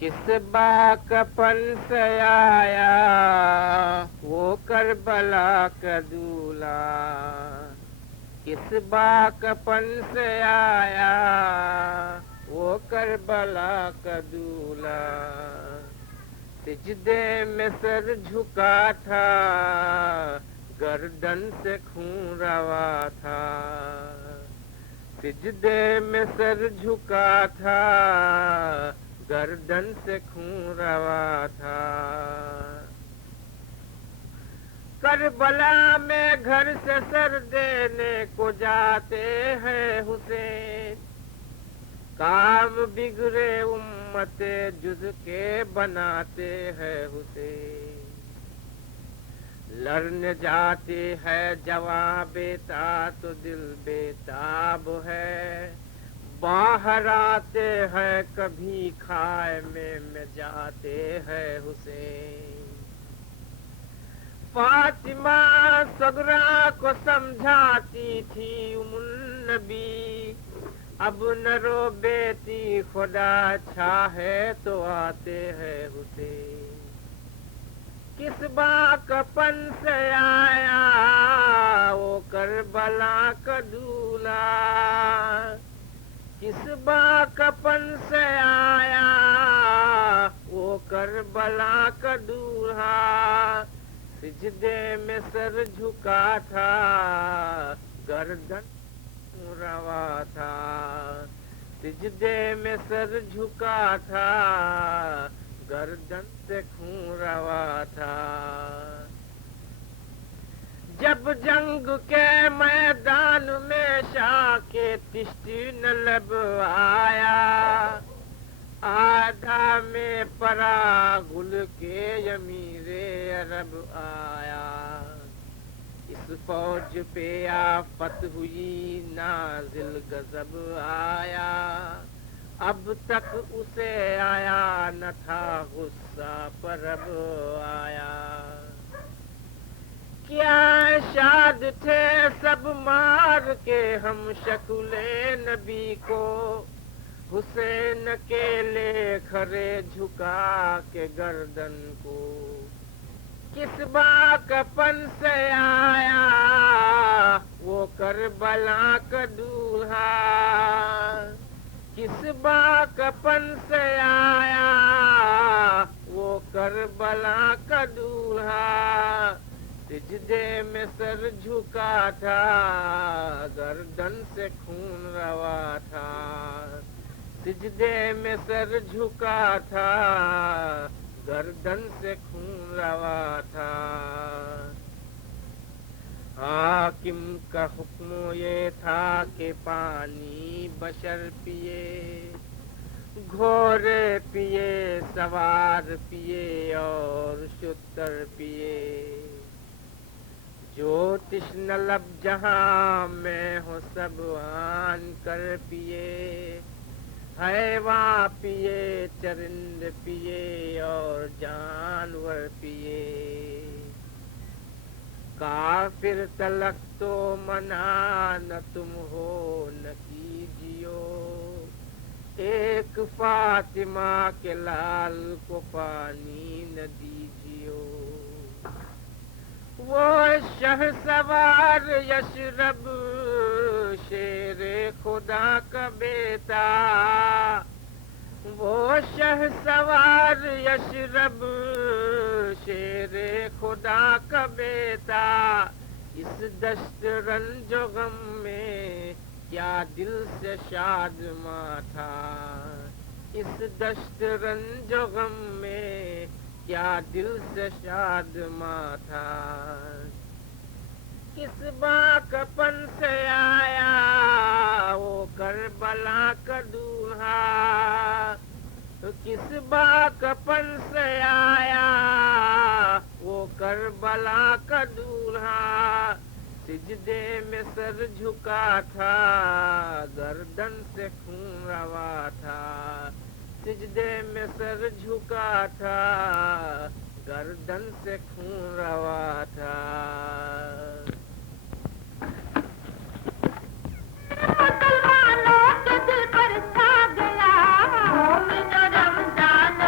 کس باکپن سے آیا وہ کربلا کا دولہا، کس باکپن سے آیا وہ کربلا کا دولہا، سجدے میں سر جھکا تھا گردن سے خون روا تھا، سجدے میں سر جھکا تھا گردن سے خون روا تھا، کربلا میں گھر سے سر دینے کو جاتے ہیں حسین، کام بگڑے امت جز کے بناتے ہیں حسین، لڑنے جاتے ہے جواں بیتا تو دل بیتاب ہے، باہر آتے ہیں کبھی خیمے میں جاتے ہیں حسین، فاطمہ صغرا کو سمجھاتی تھی ام النبی، اب نہ رو بیٹی خدا چاہے تو آتے ہیں حسین، کس باکپن سے آیا وہ کربلا کا دولہا، کس باکپن سے آیا وہ کربلا کا دولہا، سجدے میں سر جھکا تھا گردن روا تھا، سجدے میں سر جھکا تھا گردن سے خون روا تھا، جب جنگ کے میدان میں شاہ کے تشتین لب آیا، آدھا میں پرا گل کے امیر عرب آیا، اس فوج پہ آفت ہوئی نازل غضب آیا، اب تک اسے آیا نہ تھا غصہ پر اب آیا، کیا شاد تھے سب مار کے ہم شکل نبی کو، حسین اکیلے کھڑے جھکا کے گردن کو، کس باکپن سے آیا وہ کربلا کا دولہا، کس باکپن سے آیا وہ کربلا کا دولہا، سجدے میں سر جھکا تھا گردن سے خون روا تھا، سجدے میں سر جھکا تھا گردن سے خون روا تھا، حاکم کا حکم یہ تھا کہ پانی بشر پیے، گھوڑے پیے سوار پیے اور شتر پیے، جو تشن لب جہاں میں ہو سب آن کر پیے، حیواں پیے چرند پیے اور جانور پیے، کافر تلک تو منع نہ تم ہو نہ کیجیو، ایک فاطمہ کے لال کو پانی نہ دیجیو، وہ شہ سوار یشرب شیر خدا کا بیٹا، وہ شہ سوار یشرب شیر خدا کا بیٹا، اس دشت رنج و غم میں کیا دل سے شاد ماں تھا، اس دشت رنج و غم میں کیا دل سے شاد ماں تھا، کس باکپن سے آیا وہ کربلا کا دولہا، کس باکپن سے آیا وہ کربلا کا دولہا، سجدے میں سر جھکا تھا گردن سے خون روا تھا، سجدے میں سر جھکا تھا گردن سے خون روا تھا، مسلمانوں کے دل پر چھا گیا مومن رمضان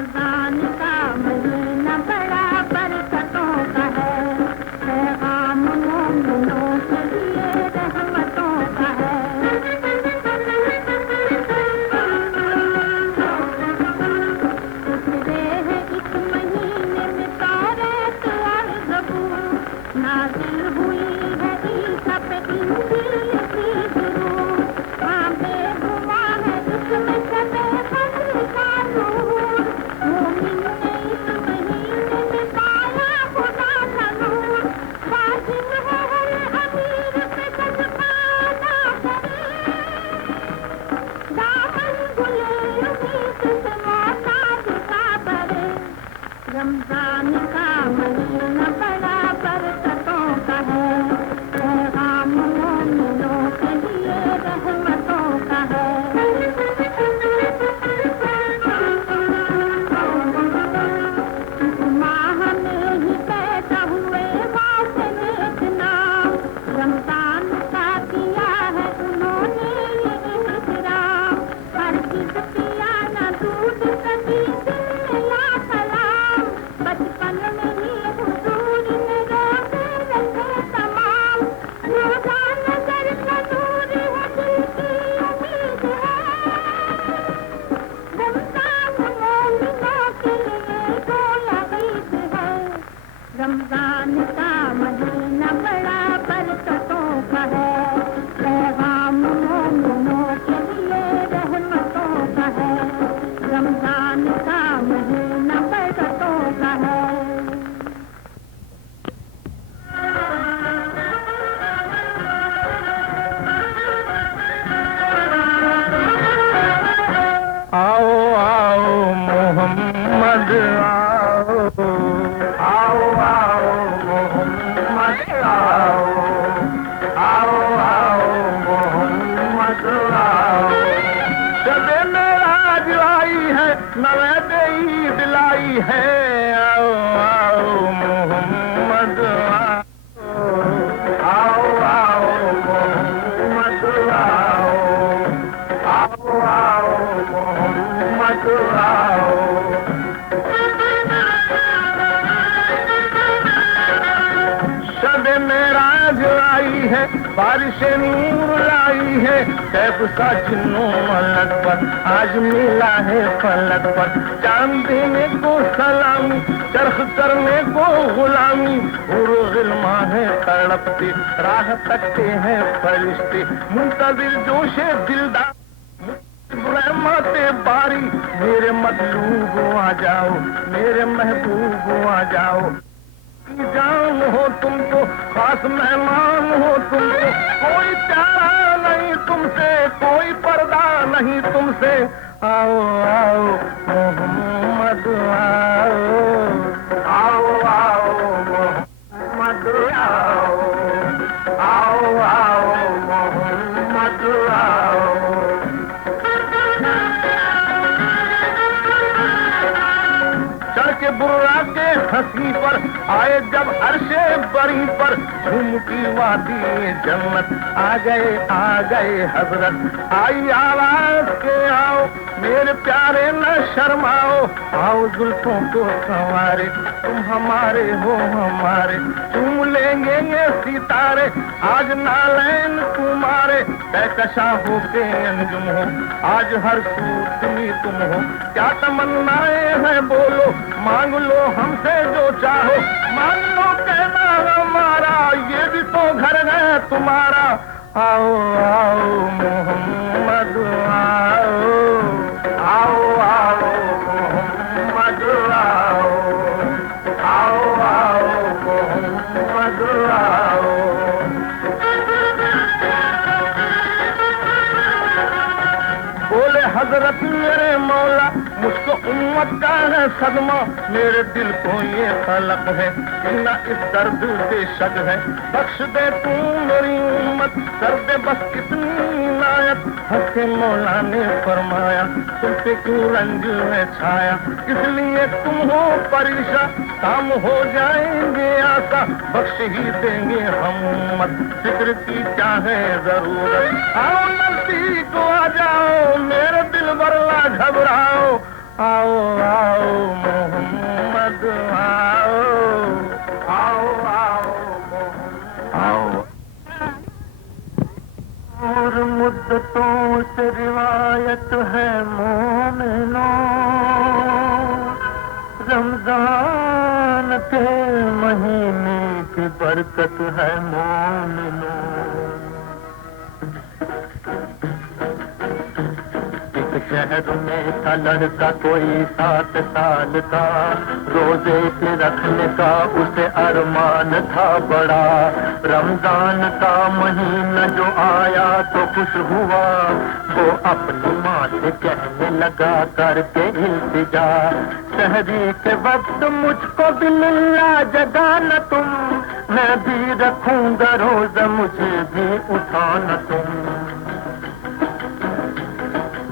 رمضان کا مہینہ بڑا برکتوں کا ہے، پیغام مومنوں کے لیے رحمتوں کا ہے۔ اترے ہیں اس مہینے میں توریت اور زبور، نازل ہوئی ہے عیسیٰ پہ انجیل کی ضرور، ہاں بے ہوا ہے اس میں شب قدر کا نور، مومن نے اس مہینے میں پایا خدا کا نور، واجب ہے ہر امیر پہ صدقہ ادا کرے، دامن گلے امید سے محتاج کا بھرے۔ رمضان کا مہینہ بڑا برکتوں کا ہے، پیغام مومنوں کے لیے رحمتوں کا ہے۔ اس ماہ میں ہی پیدا ہوئے واسطے نیک نام، رمضان کا کیا ہے انہوں نے یہ احترام، ہرگز پیا نہ دودھ کبھی دن میں یا سلام، بچپن میں ہی حضور نے روزے رکھے تمام، روزہ نظر کا نور ہے دل کی امید ہے، رمضان مومنوں کے لیے گویا عید ہے۔ رمضان کا مہینہ بڑا برکتوں کا ہے، پیغام مومنوں کے لیے رحمتوں کا ہے، رمضان کا مہینہ برکتوں کا ہے۔ آؤ آؤ محمد آؤ، آؤ آؤ محمد آؤ، آؤ آؤ محمد آؤ، شب معراج آئی ہے، نوید عید لائی ہے، آؤ آؤ محمد آؤ، آؤ آؤ محمد آؤ، آؤ آؤ محمد آؤ۔ شب معراج آئی ہے، بارش نور لائی ہے، کیف سا جنوں ملک پر آج ملا ہے فلک پر، چاند دینے کو سلامی، چرخ کرنے کو غلامی، حور و غلمان ہے تڑپتے، راہ تکتے ہیں فرشتے، منتظر جوش دلدار رحمت باری، میرے مطلوب آ جاؤ، میرے محبوب آ جاؤ، جان ہو تم تو، خاص مہمان ہو تم تو، کوئی پیارا نہیں تم سے، کوئی پردہ نہیں تم سے، آؤ آؤ محمد آؤ، آؤ آؤ محمد آؤ، آؤ آؤ محمد آؤ۔ چڑھ کے برا کے ہنسی پر آئے جب عرش بری پر، جھومتی وادی جنت آ گئے حضرت، آئی آواز کے آؤ میرے پیارے نہ شرماؤ، آؤ زلفوں کو سنوارے تم ہمارے ہو ہمارے، چوم لیں گے یہ ستارے آج نالین تمہارے، کہکشاں ہو کے انجم ہو آج ہر سو تمہیں تم ہو، کیا تمنائیں ہیں بولو، مانگ لو ہم سے جو چاہو، مانگ لو کہنا ہمارا، یہ بھی تو گھر ہے تمہارا، آؤ آؤ محمد آؤ، آؤ آؤ محمد آؤ، آؤ آؤ محمد آؤ۔ بولے حضرت میرے مولا، مجھ کو امت کا ہے صدمہ، میرے دل کو یہ خلق ہے کہ نہ اس درد سے شک ہے، بخش دے تو میری امت، کر دے بس اتنی عنایت، ہنس کے مولا نے فرمایا تم پہ کیوں رنج ہے چھایا، اس لیے تم ہو پریشاں، کام ہو جائیں گے آسا، بخش ہی دیں گے ہم امت، فکر کی کیا ہے ضرورت، آؤ نزدیک آ جاؤ میرے دل برلا گھبراؤ، آؤ آؤ محمد آؤ آؤ آؤ محمد آؤ. اور مدتوں سے روایت ہے مومنوں، رمضان کے مہینے کی برکت ہے مومنوں. ایک شہر میں تھا لڑکا کوئی 7 سال کا، روزے کے رکھنے کا اسے ارمان تھا بڑا. رمضان کا مہینہ جو آیا تو خوش ہوا، وہ اپنی ماں سے کہنے لگا کر کے التجا، شہری کے وقت مجھ کو بھی للہ جگانا تم، میں بھی رکھوں گا روزہ مجھے بھی اٹھانا تم.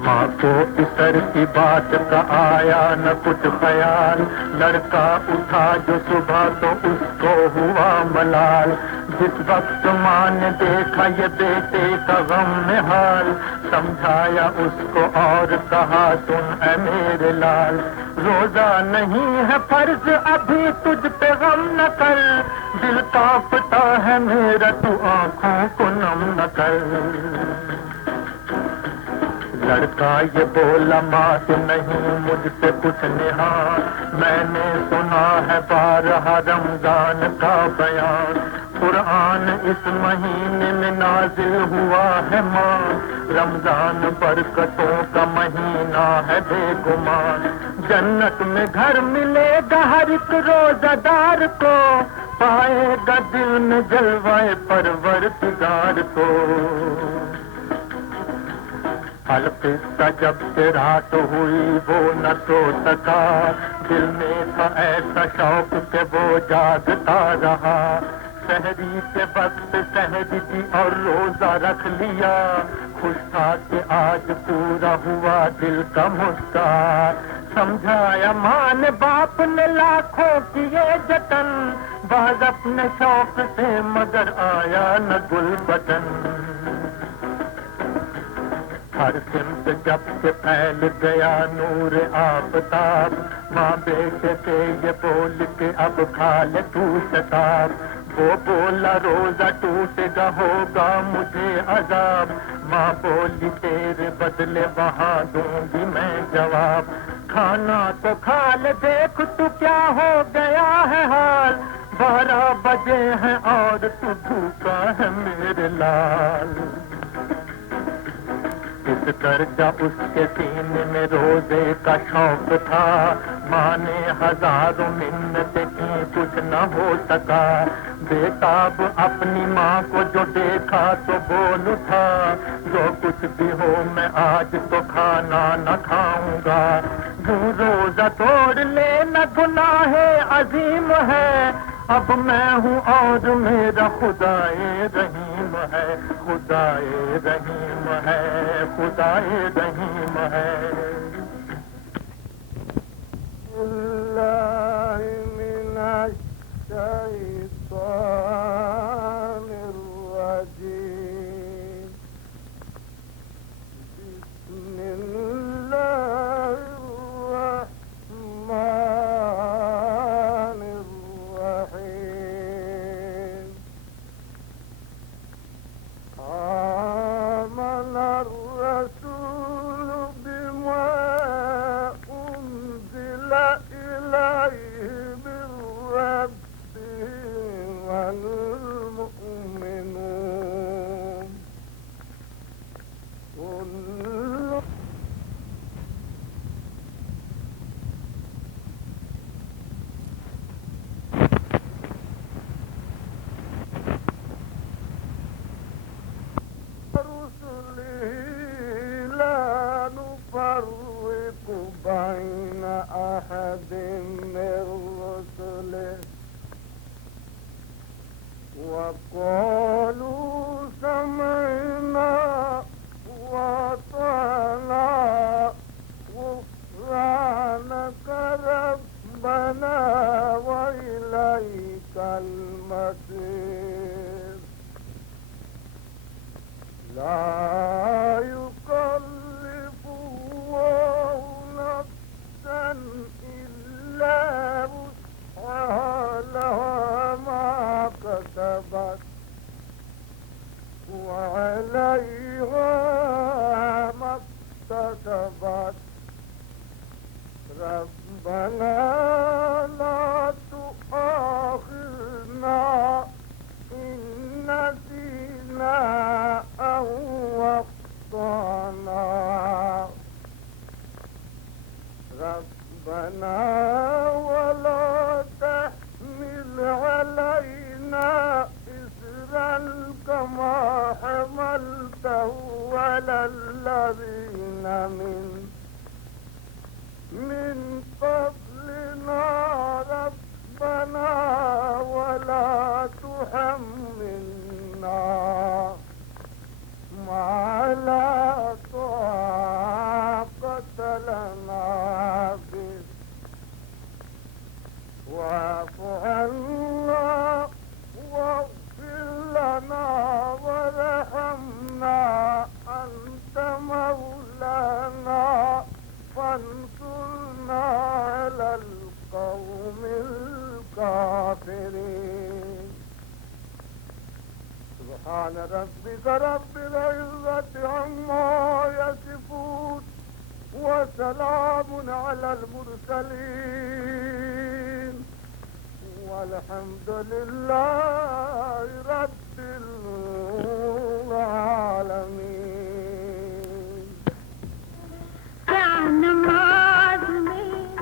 ماں کو اسر کی بات کا آیا نہ کچھ خیال، لڑکا اٹھا جو صبح تو اس کو ہوا ملال. جس وقت ماں نے دیکھا یہ بیٹے کا غم میں حال، سمجھایا اس کو اور کہا سن اے میرے لال، روزہ نہیں ہے فرض ابھی تجھ پہ غم نہ کر، دل کانپتا ہے میرا تو آنکھوں کو نم نہ کر. لڑکا یہ بولا ماں سے نہیں مجھ سے کچھ نہاں، میں نے سنا ہے بارہا رمضان کا بیان، قرآن اس مہینے میں نازل ہوا ہے ماں، رمضان برکتوں کا مہینہ ہے بے گمان. جنت میں گھر ملے گا ہر ایک روزہ دار کو، پائے گا دل میں جلوائے پروردگار کو. القصہ جب سے رات ہوئی وہ نہ سو سکا، دل میں تھا ایسا شوق کہ وہ جاگتا رہا. سحری کے وقت سحری دی اور روزہ رکھ لیا، خوش تھا کہ آج پورا ہوا دل کا مسکان. سمجھایا ماں نے باپ نے لاکھوں کیے جتن، بعض اپنے شوق سے مگر آیا نہ گل بٹن. ہر سمت جب سے پھیل گیا نور آفتاب، ماں بیٹے سے یہ بول کے اب کھا لے تو شتاب. وہ بولا روزہ ٹوٹے گا ہوگا مجھے عذاب، ماں بولی تیرے بدلے وہاں دوں گی میں جواب. کھانا تو کھا لے دیکھ تو کیا ہو گیا ہے حال، 12 بجے ہیں اور تو بھوکا ہے میرے لال. اس درجہ اس کے سینے میں روزے کا شوق تھا، ماں نے ہزاروں منتیں کی کچھ نہ ہو سکا. بیتاب اپنی ماں کو جو دیکھا تو بول اٹھا، جو کچھ بھی ہو میں آج تو کھانا نہ کھاؤں گا. یوں روزہ توڑ لینا گناہ عظیم ہے، اب میں ہوں اور میرا خدائے رحیم ہے، خدائے رحیم ہے، خدائے رحیم ہے. اللہ من الشیطان الرجیم، بسم اللہ الرحمن وقالوا سمعنا وأطعنا غفرانك ربنا وإليك المصير. لا يكلف الله نفسا عليها ما اكتسبت ربنا لا تؤاخذنا إن نسينا أو أخطأنا ربنا ولا تحمل علينا إصرا كما حملته على الذين من قبلنا ربنا ولا تحملنا ما لا طاقة لنا به واعف عنا واغفر لنا وارحمنا أنت مولانا فانصرنا على القوم الكافرين سبحان ربك رب العزة عما يصفون وسلام على المرسلين والحمد لله رب العالمين کیا نماز میں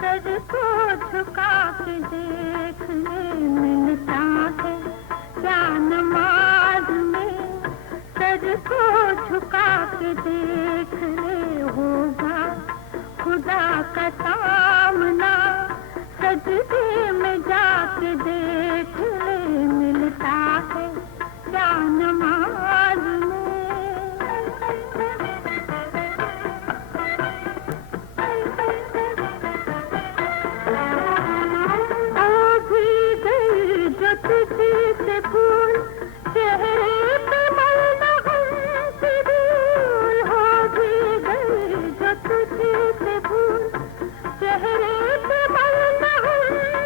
سر کو جھکا کے دیکھنے ملتا ہے کیا نماز میں سر کو جھکا کے دیکھنے ہوگا خدا کا سامنا سجدے میں جا کے دیکھنے ملتا ہے کیا نماز تجھی سے پھول چہرے پہ ملنغم کی دھول ہو بھی گئی جو تجھی سے پھول چہرے پہ ملنغم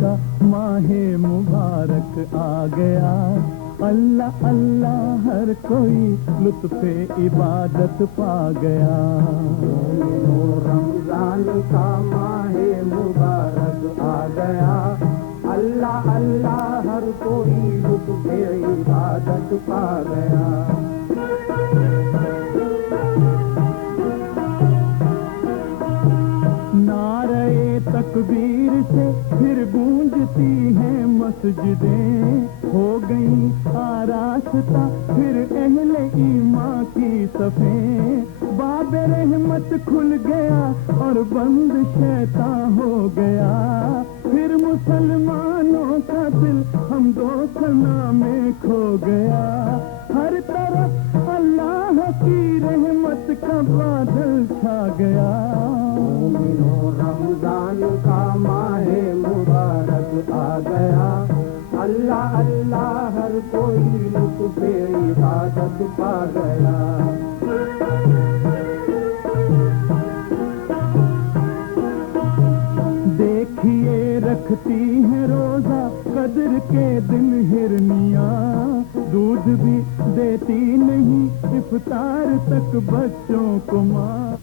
کا ماہ مبارک آ گیا، اللہ اللہ ہر کوئی لطف عبادت پا گیا۔ رمضان کا ماہ مبارک آ گیا، اللہ اللہ ہر کوئی لطف عبادت پا گیا۔ نعرے تکبیر سے پھر گونجتی ہیں مسجدیں، ہو گئی آراستہ پھر اہل ایمان کی صفیں، باب رحمت کھل گیا اور بند شیطان ہو گیا، پھر مسلمانوں کا دل حمد و ثنا میں کھو گیا، ہر طرف اللہ کی رحمت کا بادل چھا گیا۔ رمضان کا ماہ مبارک آ گیا، اللہ اللہ ہر کوئی لطف عبادت پا گیا۔ دیکھیے رکھتی ہیں روزہ قدر کے دن ہرنیاں، دودھ بھی دیتی نہیں افطار تک بچوں کو ماں،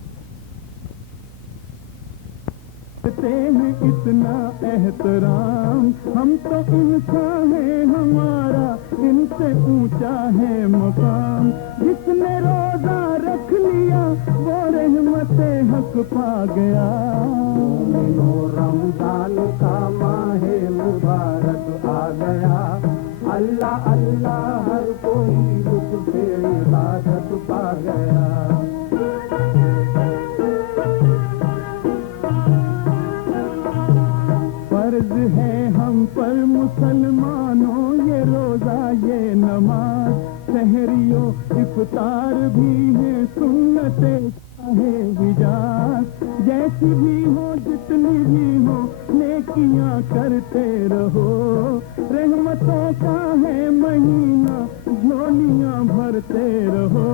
کرتے ہیں اتنا احترام، ہم تو انسان ہیں ہمارا ان سے اونچا ہے مقام، جس نے روزہ رکھ لیا وہ رحمت حق پا گیا۔ رمضان کا ماہ مبارک آ گیا، اللہ اللہ ہر کوئی لطف عبادت پا گیا۔ فرض ہے ہم پر مسلمانوں یہ روزہ یہ نماز، سحریوں افطار بھی ہے سنتیں چاہے حجاز، جیسی بھی ہو جتنی بھی ہو نیکیاں کرتے رہو، رحمتوں کا ہے مہینہ جھولیاں بھرتے رہو،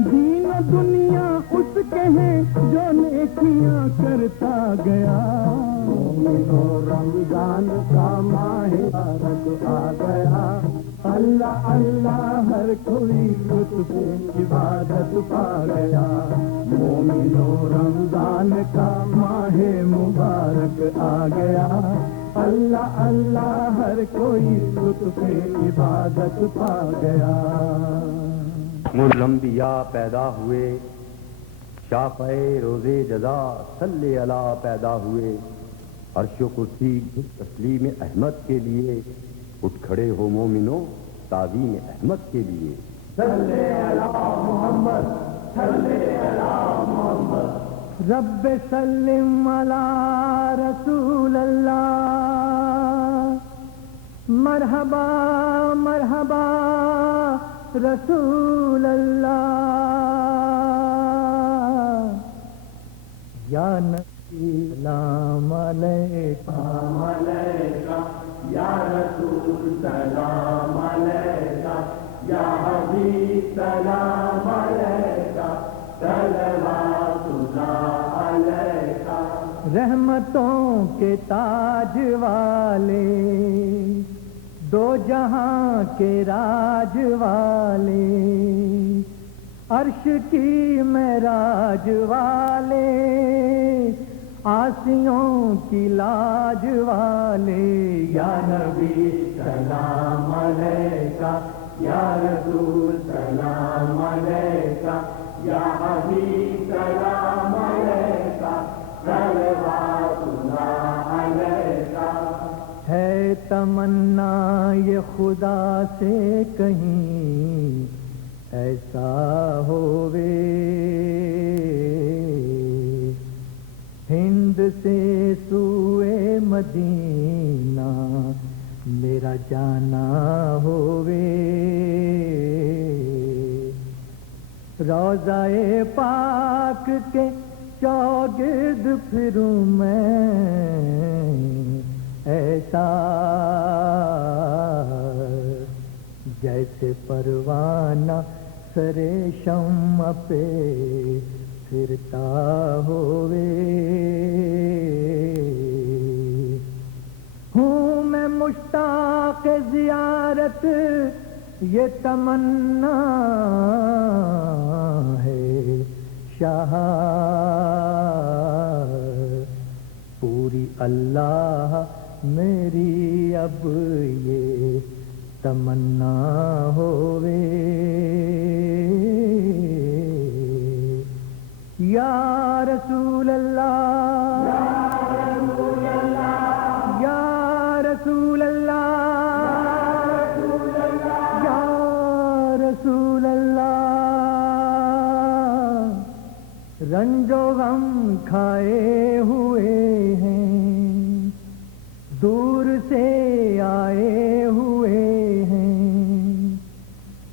دین و دنیا اس کے ہیں جو نیکیاں کرتا گیا۔ رمضان کا ماہ مبارک آ گیا، اللہ اللہ ہر کوئی لطف عبادت پا گیا۔ مومنو رمضان کا ماہ مبارک آ گیا، اللہ اللہ ہر کوئی لطف عبادت پا گیا۔ الانبیاء پیدا ہوئے، شافع روزے جزا صلی علی پیدا ہوئے، عرش و کرسی تسلیم احمد کے لیے، اٹھ کھڑے ہو مومنو تعظیم احمد کے لیے۔ صلی علی محمد، صلی علی محمد، رب سلم علی رسول اللہ، مرحبا مرحبا رسول اللہ، یا نبی سلام علیکہ، یا رسول سلام علیکہ، یا حبیب سلام علیکہ، صلوات اللہ علیکہ، رحمتوں کے تاج والے، دو جہاں کے راج والے، عرش کی معراج والے، آسیوں کی لاج والے، یا نبی سلام علیکہ، یا رسول سلام علیکہ، یا حبیب سلام علیکہ، صلوات اللہ علیکہ۔ ہے تمنا یہ خدا سے کہیں ایسا ہووے، ہند سے سوئے مدینہ میرا جانا ہووے، روضہ پاک کے چوگرد پھروں میں ایسا، جیسے پروانہ سرے شمع پہ پھرتا ہووے، ہوں مشتاق زیارت یہ تمنا ہے شاہ پوری اللہ میری اب یہ تمنا ہووے یا رسول اللہ یا رسول اللہ یا رسول اللہ رنج و غم کھائے ہوئے ہیں دور سے آئے ہوئے ہیں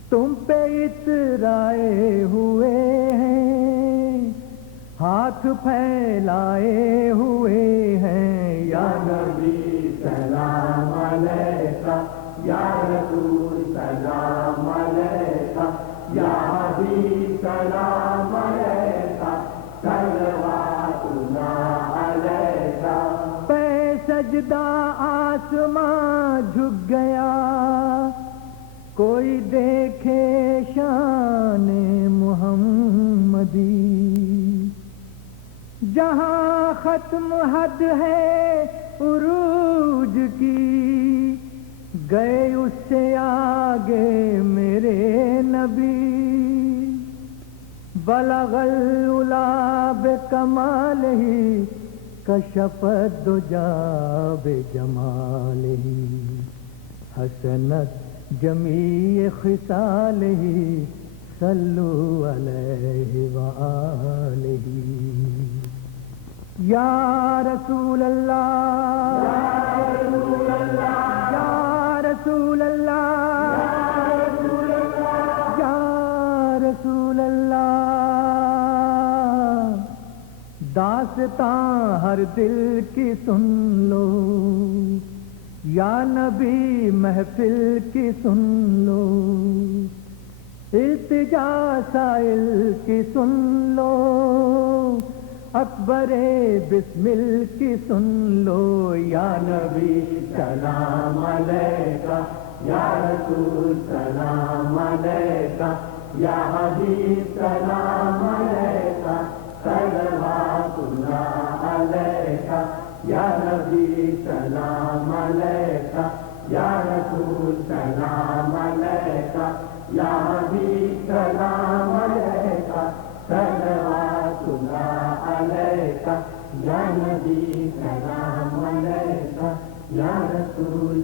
تم پہ اترائے ہوئے ہیں ہاتھ پھیلائے ہوئے ہیں یا نبی سلام علیکہ یا رسول سلام علیکہ یا حبیب سلام علیکہ صلوات اللہ علیکہ پہ سجدہ آسماں جھک گیا کوئی دیکھے شان محمدی جہاں ختم حد ہے عروج کی گئے اس سے آگے میرے نبی بلغ العلا بکمالہ کشف الدجا بجمالہ حسنت جمیع خصالہ صلو علیہ وآلہ یا رسول اللہ یا رسول اللہ یا رسول اللہ داستاں ہر دل کی سن لو یا نبی محفل کی سن لو التجا سائل کی سن لو اکبر بسمل کی سن لو یا نبی سلام علیکہ یا رسول سلام علیکہ یا حبیب سلام علیکہ صلوات اللہ علیکہ یا نبی سلام علیکہ یا رسول سلام علیکہ یا حبیب سلام علیکہ صلوات اللہ علیکہ یا نبی سلام علیکہ یا رسول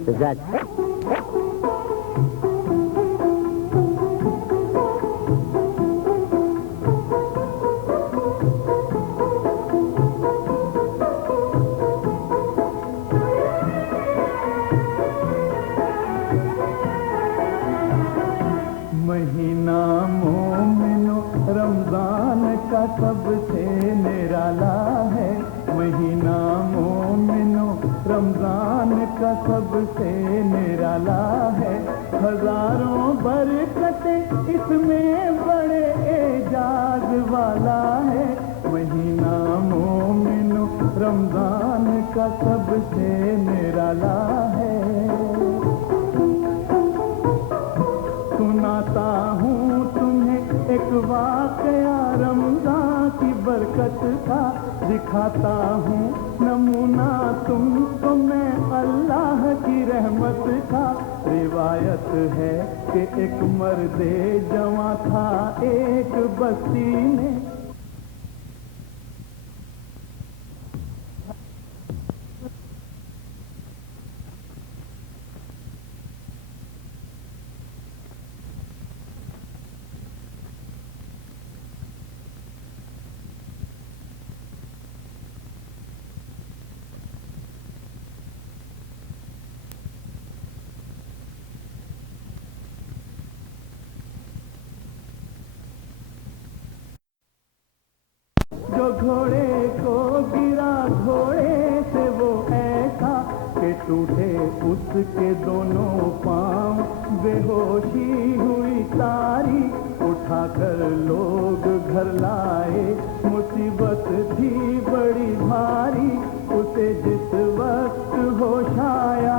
مہینہ مومنو رمضان کا سب سے نرالا ہے مہینہ مومنو رمضان کا سب سے نرالا ہے ہزاروں برکتیں اس میں بڑے اعجاز والا ہے مہینہ مومنو رمضان کا سب سے نرالا ہے سناتا ہوں تمہیں ایک واقعہ رمضان کی برکت کا دکھاتا ہوں نمونہ تم کو میں اللہ کی رحمت کا روایت ہے کہ ایک مرد جواں تھا ایک بستی میں جو گھوڑے کو گرا گھوڑے سے وہ ایسا کہ ٹوٹے اس کے دونوں پاؤں بے ہوشی ہوئی ساری اٹھا کر لوگ گھر لائے مصیبت تھی بڑی بھاری اسے جس وقت ہوش آیا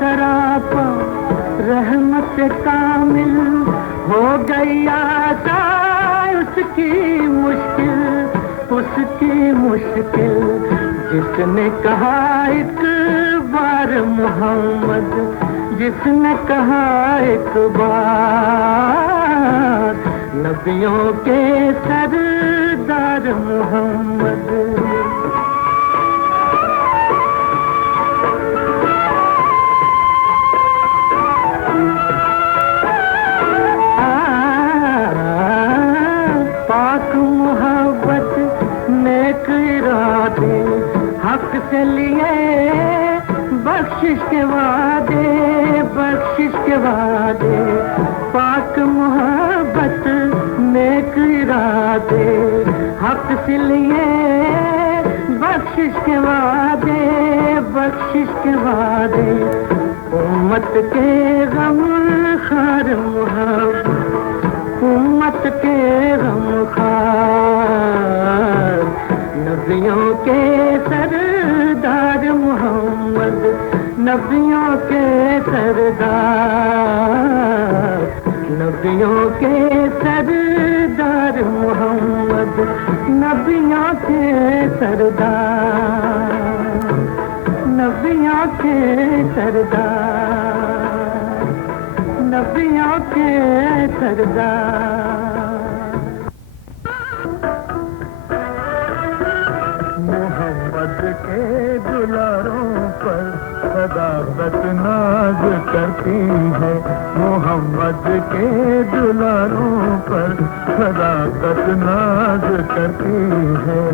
سراپا رحمت کامل ہو گئی آسان اس کی مشکل جس نے کہا ایک بار محمد جس نے کہا ایک بار نبیوں کے سردار محمد حق سے لیے بخشش کے وعدے پاک محبت نیک ارادے حق سے لیے بخشش کے وعدے امت کے غم خار محبت امت کے غم خار نبیوں کے سردار محمد نبیوں کے سردار نبیوں کے سردار محمد نبیوں کے سردار نبیوں کے سردار نبیوں کے سردار محمد کے دلاروں پر صداقت ناز کرتی ہے محمد کے دلاروں پر صداقت ناز کرتی ہے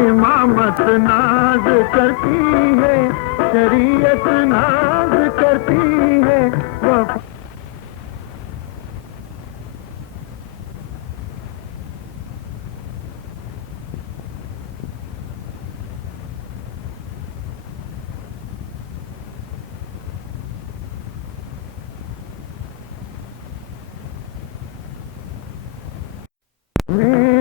امامت ناز کرتی ہے شریعت ناز کرتی ہے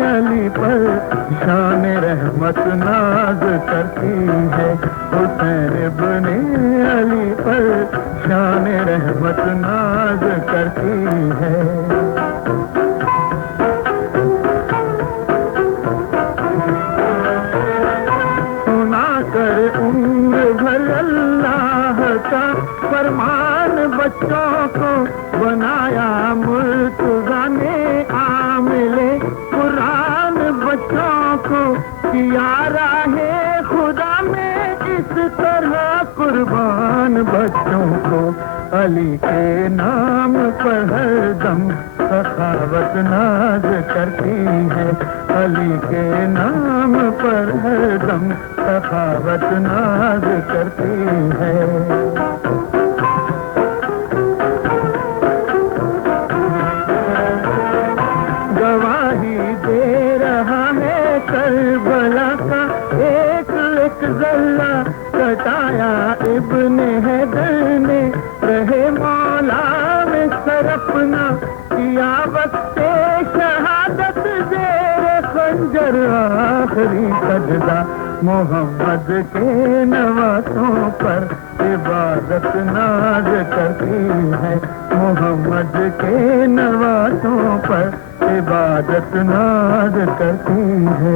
علی پر شان رحمت ناز کرتی ہے حسین ابن علی پر شان رحمت ناز کرتی ہے سنا کر عمر بھر اللہ کا فرمان بچوں کو بنایا مرتضیٰ نے عامل قرآن بچوں کو کیا راہ خدا میں اس طرح قربان بچوں کو علی کے نام پر ہر دم سخاوت ناز کرتی ہے علی کے نام پر ہر دم سخاوت ناز کرتی ہے گواہی دے رہا ہے کربلا کا ایک ایک ذرہ کٹایا ابن حیدر نے رہے مولا میں سر اپنا کیا وقت شہادت زیر خنجر آخری سجدہ محمد کے نوازوں پر عبادت ناز کرتی ہے محمد کے نوازوں پر عبادت ناز کرتی ہے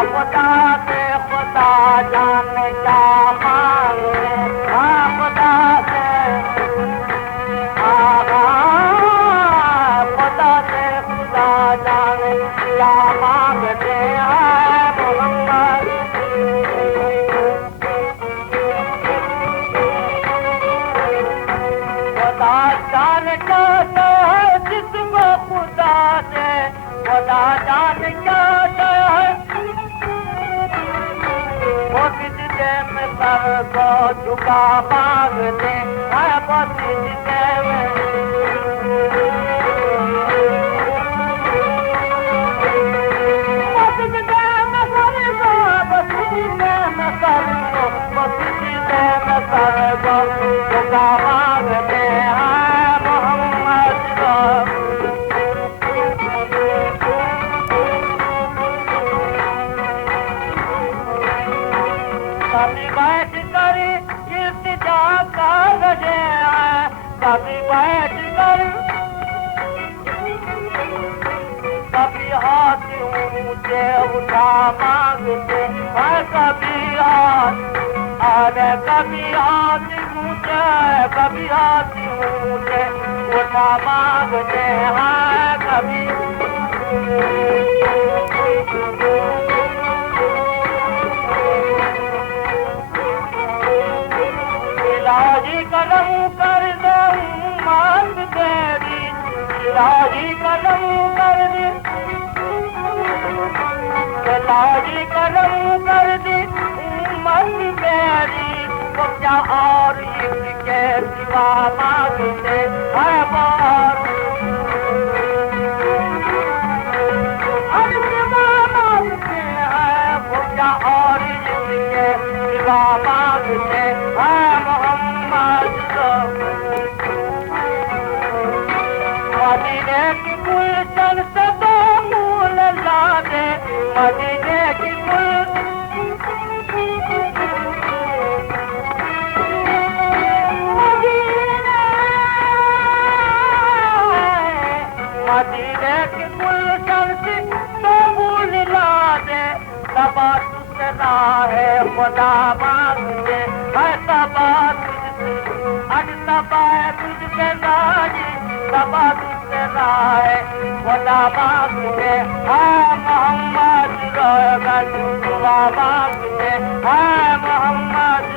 خدا سے خدا جانے کیا مانگے خدا سے خدا سے خدا جانے کیا مانگتے ہیں محمد خدا جان چاہتا ہے جس کو خدا سے خدا جان چاہتا ہے وہ سجدے میں سر کو جھکا مانگتے ہیں وہ سجدے میں کبھی بیٹھ کر التجا کر رہے ہیں کبھی بیٹھ کر کبھی ہاتھ اونچے اٹھا مانگتے ہیں کبھی ہاتھ ارے کبھی ہاتھ اونچے کبھی ہاتھ اونچے اٹھا مانگتے ہیں کبھی الہی کرم کر دے امت تیری الہی کرم کر دے الہی کرم کر دے امت میری تو کیا اور اس کے سوا مانگتے ہیں بہت ہر سوا مانگتے ہیں وہ کیا اور اس کے سوا مانگتے ہیں مدینے کی گلشن سے دو پھول لا دے مدینے کی مدینے کی گلشن سے دو پھول لا دے سبا تجھ راہ خدا مانگے ہے سبا تجھ سے راجی سبا تجھ سے راہ خدا مانگے ہے محمد روغن دعا مانگے ہے محمد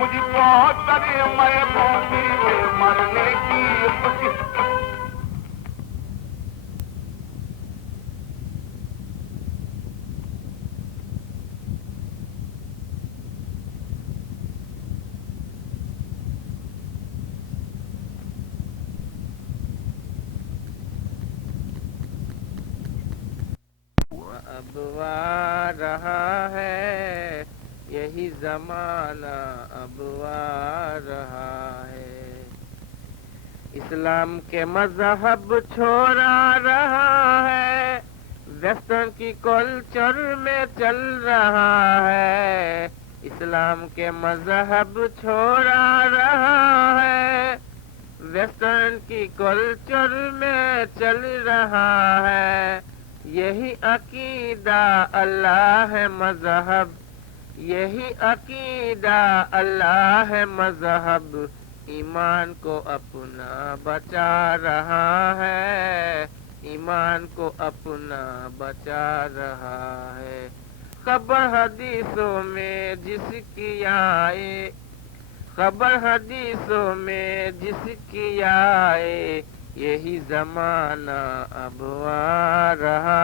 مجھ کو تری میں پہنچی مرنے کی خوشی اب آ رہا ہے یہی زمانہ اب آ رہا ہے اسلام کے مذہب چھوڑا رہا ہے ویسٹرن کی کلچر میں چل رہا ہے اسلام کے مذہب چھوڑا رہا ہے ویسٹرن کی کلچر میں چل رہا ہے یہی عقیدہ اللہ ہے مذہب یہی عقیدہ اللہ ہے مذہب ایمان کو اپنا بچا رہا ہے ایمان کو اپنا بچا رہا ہے خبر حدیثوں میں جس کی آئے خبر حدیثوں میں جس کی آئے یہی زمانہ اب آ رہا